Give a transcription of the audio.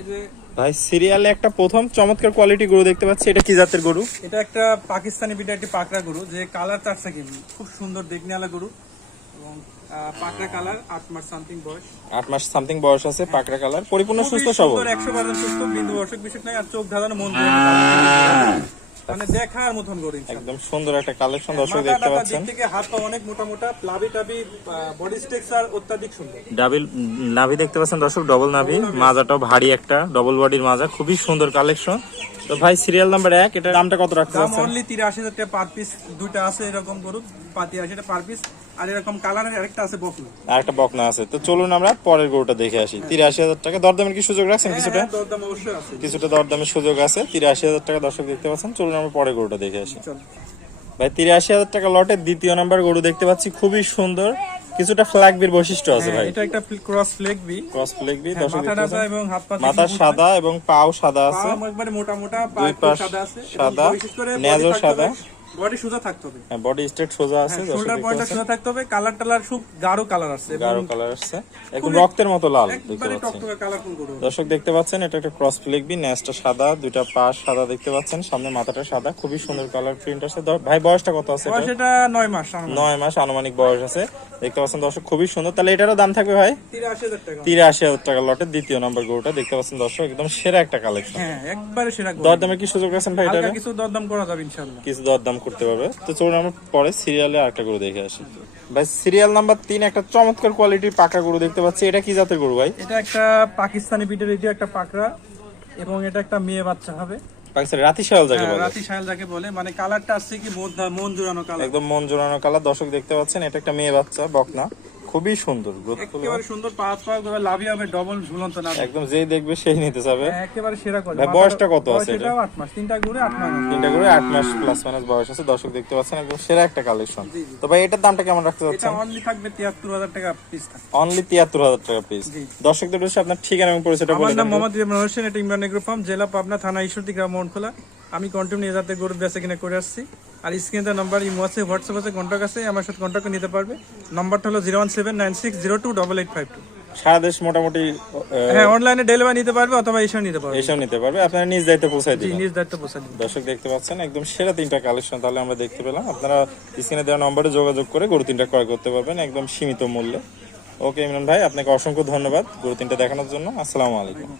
এই যে ভাই সিরিয়ালে একটা প্রথম চমৎকার কোয়ালিটি গরু দেখতে পাচ্ছি, এটা কি জাতের গরু? এটা একটা পাকিস্তানি বিটের একটি পাকড়া গরু, যে কালার চারটা কি খুব সুন্দর দেখনেওয়ালা গরু, এবং পাকড়া কালার, 8 মাস সামথিং বয়স। 8 মাস সামথিং বয়স আছে, পাকড়া কালার, পরিপূর্ণ সুস্থ সবল, 100% সুস্থ, বিন্দু অসুখ বিসুখ নাই, আর চোখ ধাঁধানো মন মানে দেখার মতন গরু, একদম সুন্দর একটা কালেকশন দর্শক দেখতে পাচ্ছেন। থেকে হাত পা অনেক মোটা মোটা, প্লাবি টাবি, বডি স্ট্রাকচার অত্যাধিক সুন্দর। ডাবল নাভি দেখতে পাচ্ছেন দর্শক, ডবল নাভি, মাজাটাও ভারী একটা ডবল বডির মাজা, খুবই সুন্দর কালেকশন। তো ভাই সিরিয়াল নাম্বার 1, এটা দামটা কত রাখতে দাম চাচ্ছেন? অনলি 83,000 টাকা পার পিস। দুইটা আছে এরকম গরু, 83 টাকা পার পিস, আর এরকম কালারের আরেকটা আছে বকনা। আরেকটা বকনা আছে। তো চলুন আমরা পরের গরুটা দেখে আসি। 83,000 টাকা দরদামের কি সুযোগ রাখছেন? কিছুটা দরদাম অবশ্যই আছে, কিছুটা দরদামের সুযোগ আছে। 83,000 টাকা দর্শক দেখতে পাচ্ছেন। চলুন আমরা পরের গরুটা দেখে আসি। চলো। ভাই 83,000 টাকা লটের দ্বিতীয় নাম্বার গরু দেখতে পাচ্ছি, খুবই সুন্দর, কিছুটা ফ্ল্যাগবির বৈশিষ্ট্য আছে ভাই। এটা একটা ক্রস ফ্লেগ বি, ক্রস ফ্ল্যাগবি দর্শক দেখতে মাথাটা পাচ্ছেন। এবং হাত পা মাথা সাদা এবং পাও সাদা আছে, একবারে মোটা মোটা, দুই পা পাশ সাদা আছে, সাদা, বিশেষ করে নেজও সাদা, বডি সোজা থাকতে হবে, হ্যাঁ বডি স্ট্রেট সোজা আছে দর্শক শোল্ডার দেখতে পয়েন্টটা পাচ্ছেন। সোজা থাকতে হবে, কালার টালার খুব গাঢ় কালার আছে, গাঢ় কালার আছে, একদম রক্তের মতো লাল দেখতে একবারে পাচ্ছেন। টকটকে কালারফুল গরু। দর্শক দেখতে পাচ্ছেন, এটা একটা ক্রস ফ্লেগবি, নেজটা সাদা, দুইটা পাশ সাদা দেখতে পাচ্ছেন, সামনে মাথাটা সাদা, খুবই সুন্দর কালার প্রিন্ট আছে। ভাই বয়সটা কত আছে? বয়স এটা 9 মাস। 9 মাস আনুমানিক বয়স আছে দেখতে পাচ্ছেন দর্শক, খুবই সুন্দর। তাহলে এটারও দাম থাকবে ভাই 83,000 টাকা। 83,000 টাকা লটের দ্বিতীয় নম্বর গরুটা দেখতে পাচ্ছেন দর্শক, একদম সেরা একটা কালেকশন। হ্যাঁ, একবারে সেরা গরু। দরদামের কি সুযোগ আছেন ভাই? হালকা এটারে কিছু দরদাম করা যাবে ইনশাআল্লাহ। কিছু দরদাম করতে পারবে। তো চলুন আমরা পরে সিরিয়ালে আরেকটা গরু দেখে আসি। ভাই সিরিয়াল নাম্বার 3, একটা চমৎকার কোয়ালিটির পাকা গরু দেখতে পাচ্ছি, এটা কি জাতের গরু ভাই? এটা একটা পাকিস্তানি বিটের, এটা একটা পাকড়া, এবং এটা একটা মেয়ে বাচ্চা হবে। পাকিস্তানের রাতি শাল যাকে বলে, রাতি শাইল যাকে বলে, মানে কালারটা আসছে কি মন জোড়ানো কালার, একদম মন জোড়ানো কালার দর্শক দেখতে পাচ্ছেন। এটা একটা মেয়ে বাচ্চা বকনা, খুবই সুন্দর, গ্রোথফুল, একেবারে সুন্দর, পা লাভি হবে, ডবল ঝুলন্ত না, একদম যেই দেখবে সেই নিতে যাবে। একেবারে সেরা করে। ভাই বয়সটা কত আছে? এটা 8 মাস, তিনটা ঘুরে 8 মাস, তিনটা করে 8 মাস প্লাস মাইনাস বয়স আছে দর্শক দেখতে পাচ্ছেন, একদম সেরা একটা কালেকশন। তো ভাই এটার দামটা কেমন রাখতে এটা যাচ্ছেন? অনলি থাকবে 73,000 টাকা পিস। অনলি 73,000 টাকা পিস। দর্শকদের উদ্দেশ্যে আপনার ঠিকানা এবং পরিচয়টা আমার বলে নাম দেন। মোহাম্মদ ইমরান হোসেন, এটা ইমরান এগ্রো ফার্ম, জেলা পাবনা, থানা ঈশ্বরদী, গ্রাম মোহনখোলা। আমি কন্টিনিউ নিয়ে যাতে গরু বেচা কিনা করে আসছি। আর স্ক্রিনে নাম্বার ইমো আছে, হোয়াটসঅ্যাপ আছে, কন্ট্যাক্ট আছে, আমার সাথে কন্ট্যাক্ট নিতে পারবে। নাম্বারটা হলো 01796028852। সারা দেশ মোটামুটি হ্যাঁ, অনলাইনে ডেলিভারি নিতে পারবে অথবা এসেও নিতে পারবে। এসব নিতে পারবে, আপনারা নিজ দায়িত্বে পৌঁছায় জি, দিবেন। নিজ দায়িত্ব পৌঁছে দিবে। দর্শক দেখতে পাচ্ছেন একদম সেরা তিনটা কালেকশন তাহলে আমরা দেখতে পেলাম। আপনারা স্ক্রিনে দেওয়া নম্বরে যোগাযোগ করে গরু তিনটা ক্রয় করতে পারবেন একদম সীমিত মূল্যে। ওকে ইমরান ভাই, আপনাকে অসংখ্য ধন্যবাদ গরু তিনটা দেখানোর জন্য। আসসালামু আলাইকুম।